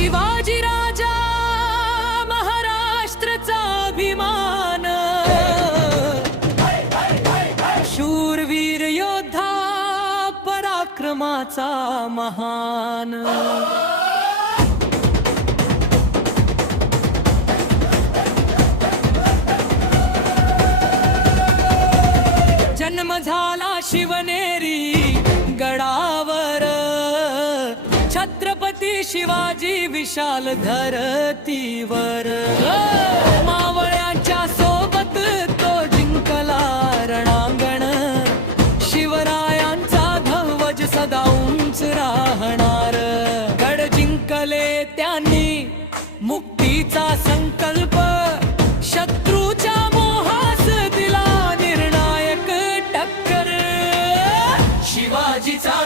शिवाजी राजा महाराष्ट्राचा अभिमान, शूरवीर योद्धा पराक्रमाचा महान। जन्म झाला शिवनेरी गडावर, छत्रपती शिवाजी विशाल धरतीवर। मावळ्यांच्या सोबत तो जिंकला रणांगण, शिवरायांचा ध्वज सदा उंच राहणार। गड जिंकले त्यांनी मुक्तीचा संकल्प, शत्रूच्या मोहास दिला निर्णायक टक्कर। शिवाजीचा